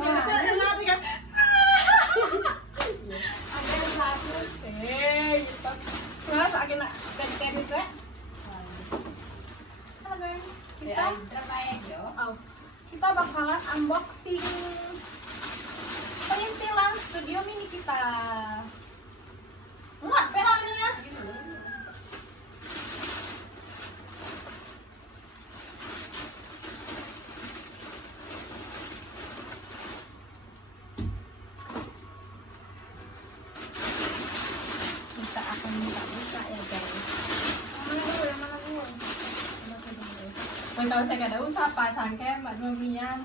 nanti kan. Ada yang satu. Gitu. Terus akhirnya dari tenis ya. Halo guys, kita bakalan unboxing perintilan studio mini kita. Enggak, pelan ini ya. Kita akan buka ya guys. Mana gue? Tahu saya nggak ada usah pasang kayak mbak Numian.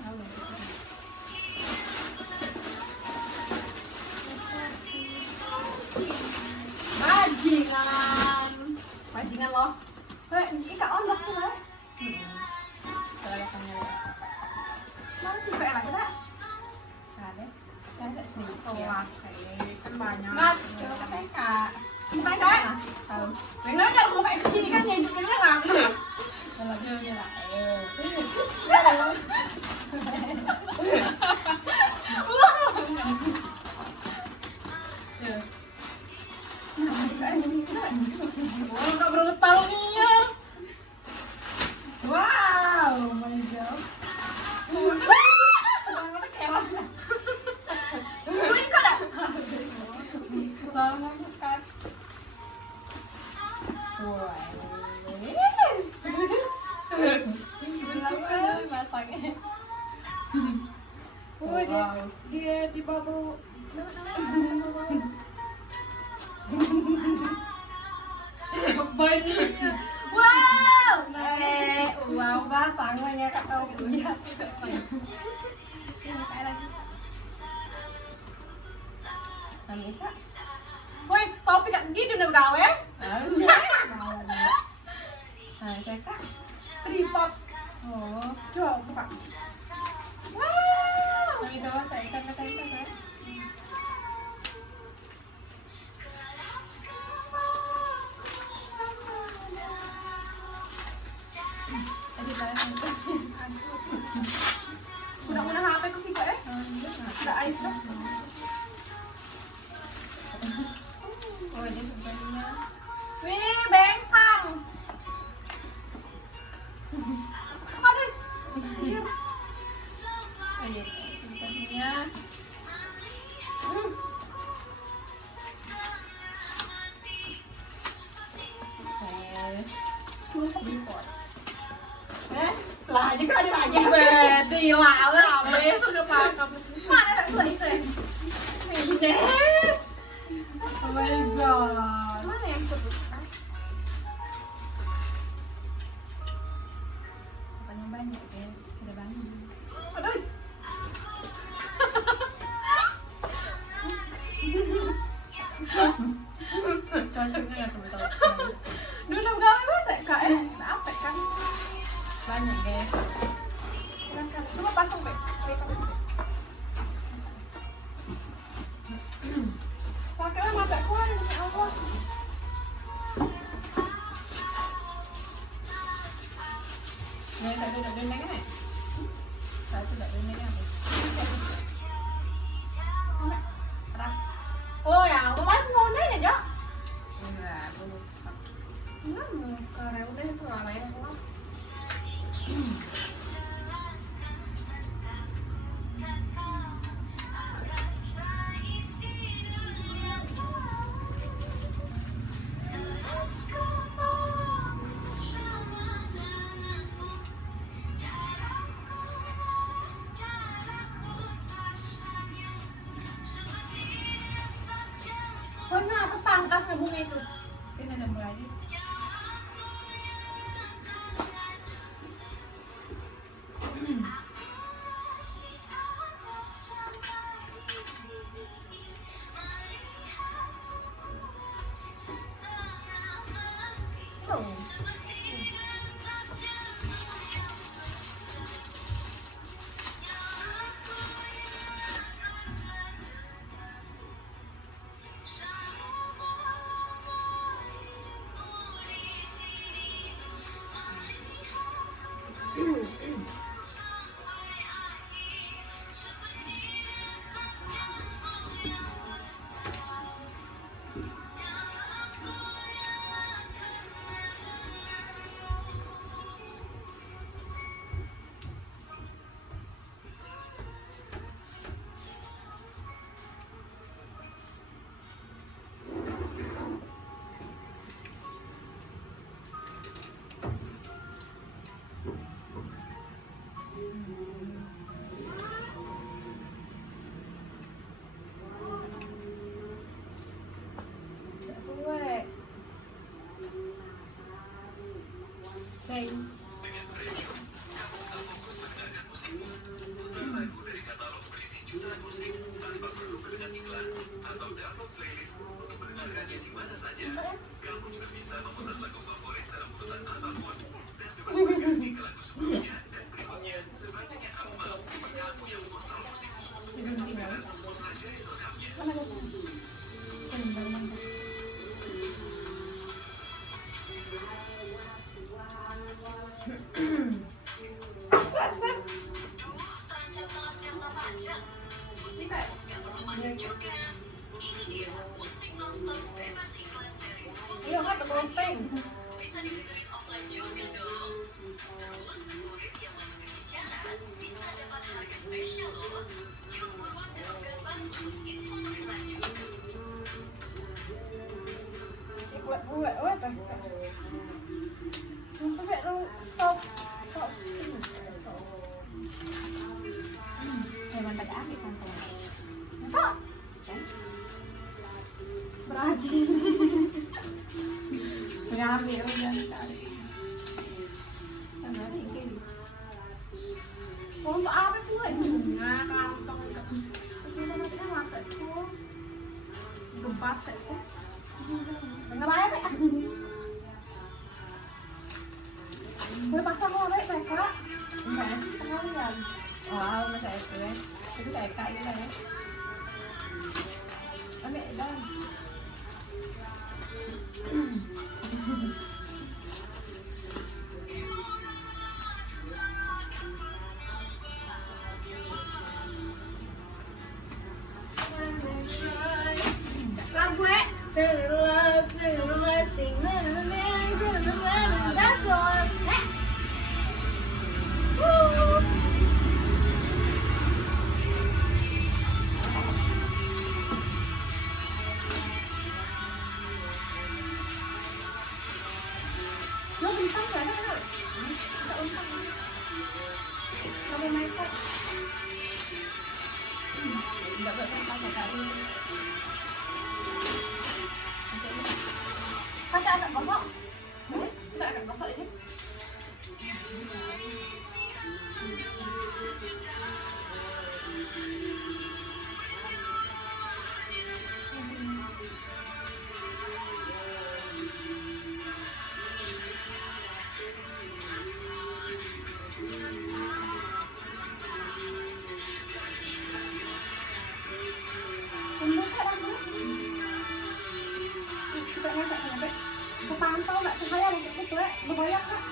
Bajingan loh. Ini kak ondak sih lah. Kalau katanya. Mana sih kayak lagi tak? Ada. Ada sih. Kan banyak. Mas, coba katanya kak. Gimana kak? Tahu. Benar kalau mau kayak kecil kan ya hidupnya nggak. Kalau dia lah. Nggak bergetar nih. Wow, my god. Dia di bawah. Wow, wow basah namanya kak tahu lihat. Ini kayak lagi. Anita. Woi, topi kak gitu udah gawe? Nah, saya kak tripod. Oh, coba buka. Wow. Ini coba saya ikan saya. Udah HP ku sih kak udah air tuh. Oh ini sebenarnya. Wih bengkang. Aduh. Ayo sebenarnya. Lah chứ có đi bài gì về đi lào cái nào bé sao cái bà cầm mà nó lại sợi sợi mì nhé. Oh my god. Mana yang sebut? Banyak banyak guys, ada banyak. Aduh. Cocoknya nggak teman-teman. Dulu gawe masa kak apa kan? Banyak guys. Coba pasang Bek. Pakailah mata kuat ya Allah. Ini tadi udah dendeng kan ya? Saya sudah dendeng ya. Oh ya, kemarin mau nanya ya? Enggak, belum. Enggak mau karena udah itu ramai keluar. Oh enggak, apa pangkasnya bunga itu? Ini ada lagi. Ini kayak iya nggak terkompeng. Buat apa? Untuk kayak sop. Jangan pakai api kan kok. Berajin. Ngambil dan tarik. Sampai ini. Untuk apa pula bunga kantong itu? Sudah nanti mata itu. Gempas itu. Dengar aja Pak. Gue pasang mau Pak, Kak. Enggak, sekalian. Wow, masa itu ya. Itu kayak Kak ini ya. Ambil dalam. Lagu that's all. Nó bị tắt rồi đó. Cậu ấn tắt. Nó bên này tắt. Đợi đợi tao phải cài đi. Tao sẽ ăn có sợ. Đấy, tao ăn có sợ đấy. Kepantau nggak supaya ada itu ya, berbayar kak.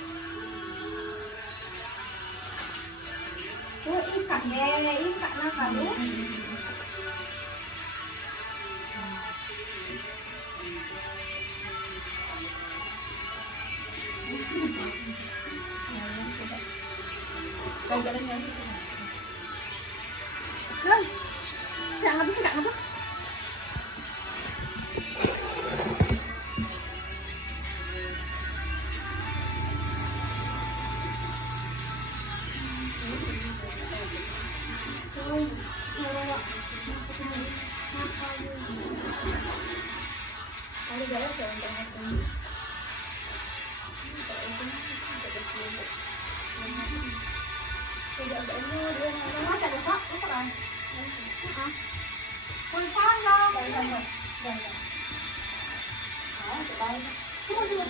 Oh ikat deh, ikat lah kamu. Kau jalan lagi. Lah, jangan habis nggak ngapa? Ada gaya saya internet ini. Tidak ada dia mana ada sok apa kan? Pulpen lah. Jangan. Ah, terbaik. Tunggu.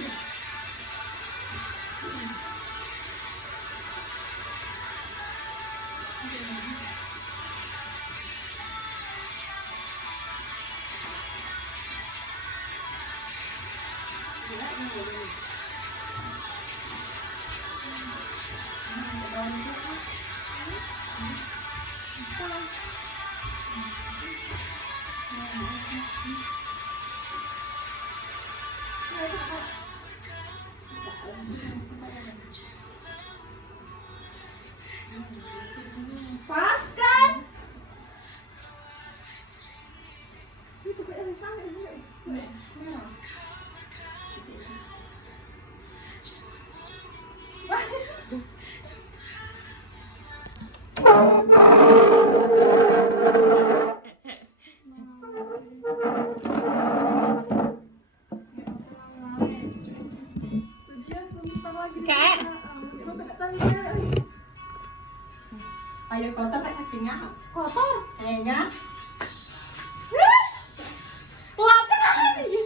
Pas kan? Itu kayak sana ini. Kak, ayo kotor tak kakinya? Kotor? Enggak. Lapar lagi.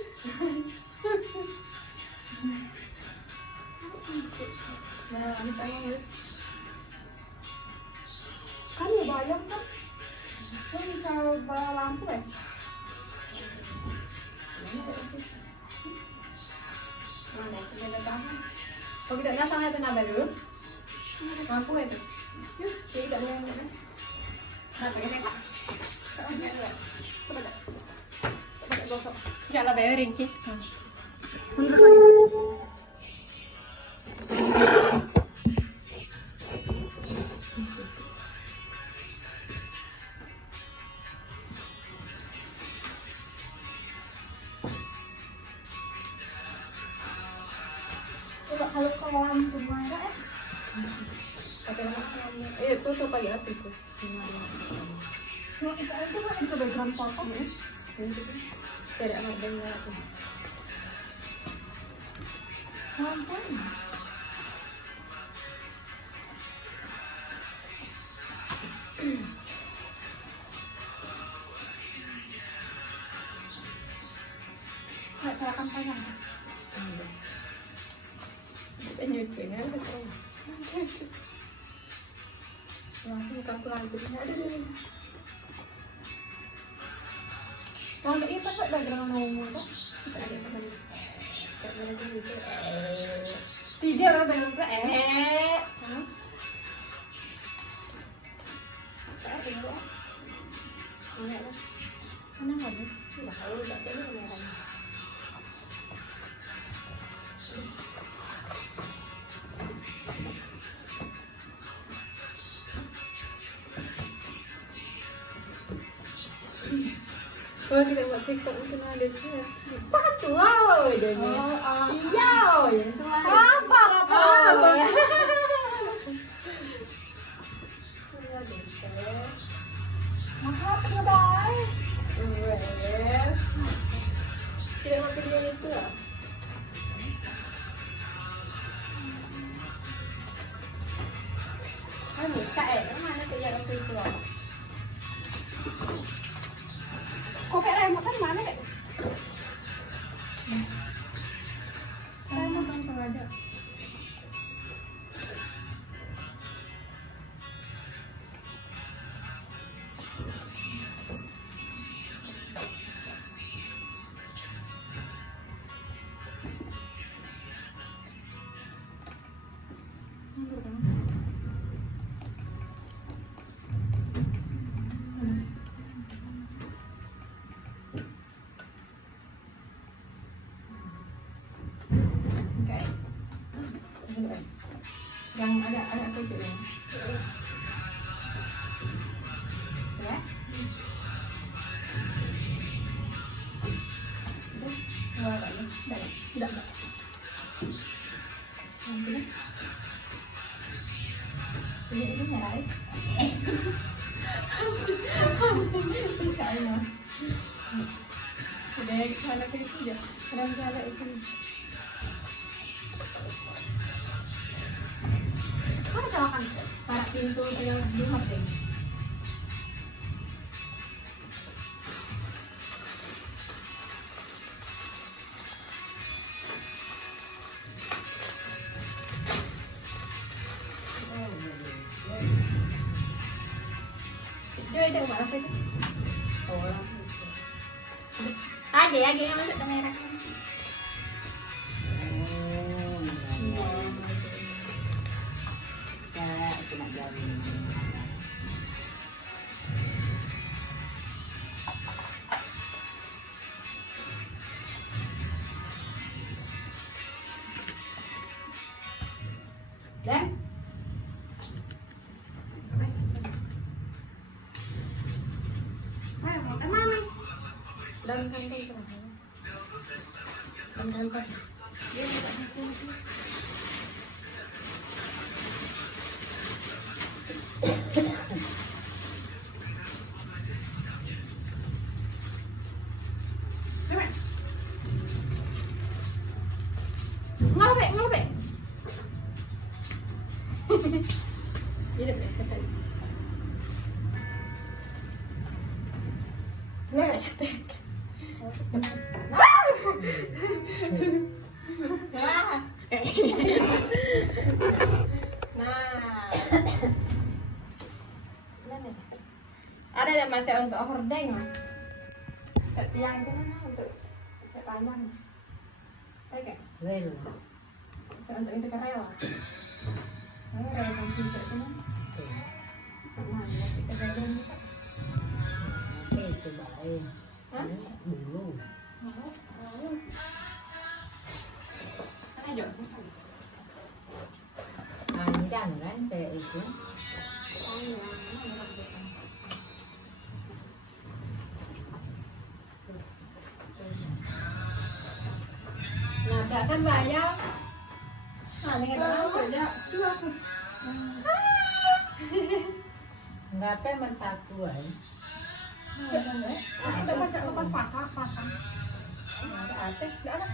Nah, ditanya kan ya bayang kan? Kan bisa bawa lampu ya? Mana itu ada tahan? Kalau tidak nyasar itu nambah dulu. Lampu itu. Yuk, tidak boleh. Nah, ini Kak. Coba deh. Coba deh gosok. Enggak lah bayar ringki. Mundur lagi. Coba kalau kolam semua ya. Pakai nama tutup aja lah situ. Nah, itu aja kan itu background foto ya. Tidak ada dengar tuh. Ampun. Kayak cara kampanye. Nyucinya betul. Langsung bukan pelantiknya ada nih. Kalau itu kan background ngomong tuh. Kita ada apa tadi? Kayak gitu. Tidak orang background Saya tinggal. Mana lah? Mana lagi? Tidak tahu. Tidak tahu merah. Kalau kita buat TikTok itu ada sih. Patu wow jadinya. Iya, yang itu lah. Sabar apa? Makasih bye. Tidak mau video itu lah. Aduh, kak mana kerja waktu itu loh. Kok kayak remote kan mana deh? Remote kan sengaja. Yang ada kucing ya. Ya. Udah, lagi. Sudah. Nanti. Ini merah. Bisa ya. Udah sana ke itu ya. Kurang jalan itu. Mana colokan para pintu yang di hati. Itu mana sih? Oh, lagi yang masuk kamera. Dan ngapa? Ini biasa tadi. Nah, cetek. Ada masih untuk hordeng lah. Tiang itu mana untuk sepanjang. Oke. Rel. Untuk itu karel. Rel sampai itu. Nah, kita jalan. Hah? Dulu. Ayo. Panjang kan saya itu. Nah, tidak kan bayar. Nah, dengan orang saja. Itu aku. Enggak apa mentaku ay. Kita baca lepas pasang. Nggak ada apa? Nggak ada.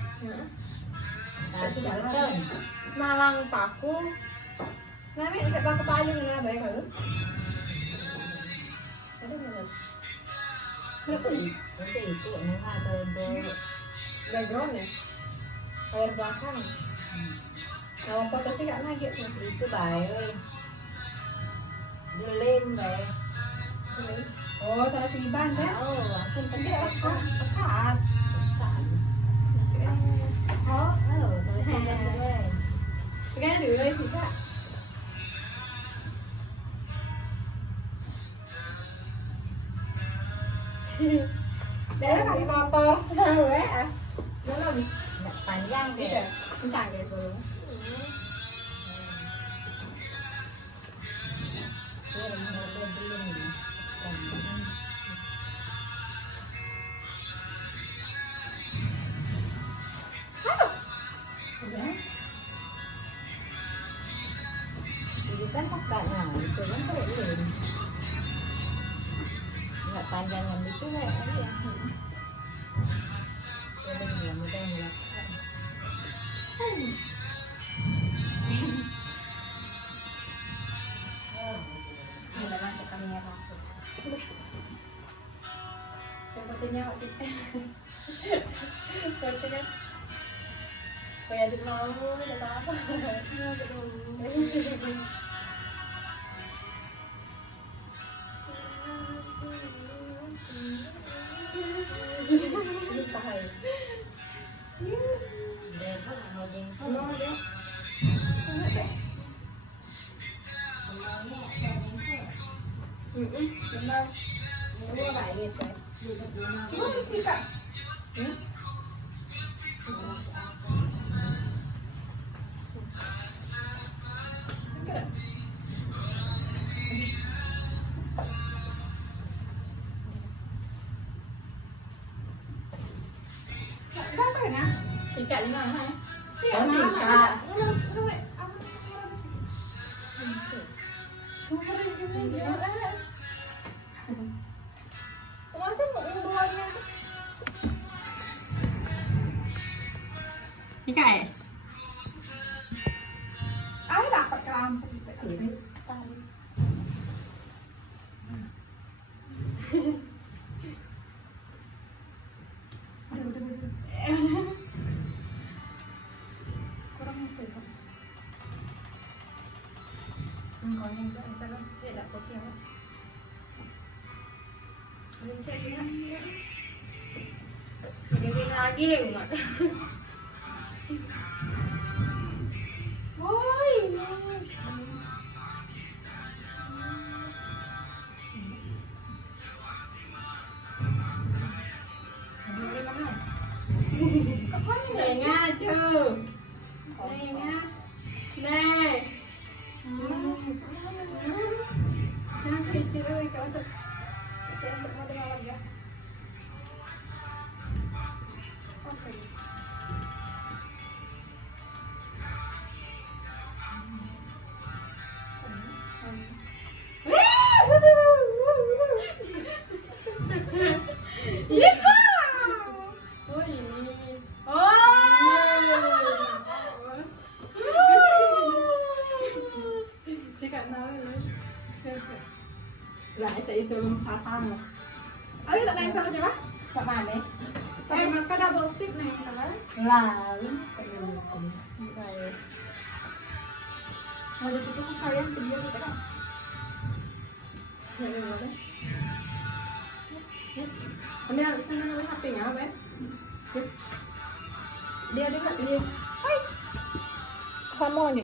Kasih beton. Malang paku. Nami saya paku payung na baik kalau. Ada mana? Nanti itu nama atau untuk Background ya. Layar belakang. Nama foto sih nggak lagi tuh. itu baik. Gelin baik. Oh, salah si Iban ya? Oh, aku Tapi lekat. Oh, selesai baik. sekarang dulu sih kak. Dia kaki kotor, tahu ya? Mana nih? Nggak panjang deh. Iya, entah gitu. Dia mau dulu nih. Itu kan kakaknya, itu kan keren. Nggak panjangan itu lah ya. Ya benar, mudah melakukan. Ada masuk kamera. Yang pentingnya waktu itu. Waktu kan. Kayak di mau, udah apa? Dia pun mau jengkol. Benar. Ini baik ya. Oh, sih kak. Sikat lima hai. Sikat sikat. Masa mau ngeluarnya? Sikat ya? Ay dapat ke lampu. Kurang itu kan? Enggak nih, kita kan tidak kopi ya. Bikin lagi, Mak. Woi, lại sẽ từ xa xa rồi ấy là đang sao chứ bác các bạn đấy em mà cái double stick này là Là đây mà giờ tôi không sao em tự nhiên tôi cái này anh em xem nó hấp tình áo bé dia dia nggak dia Sama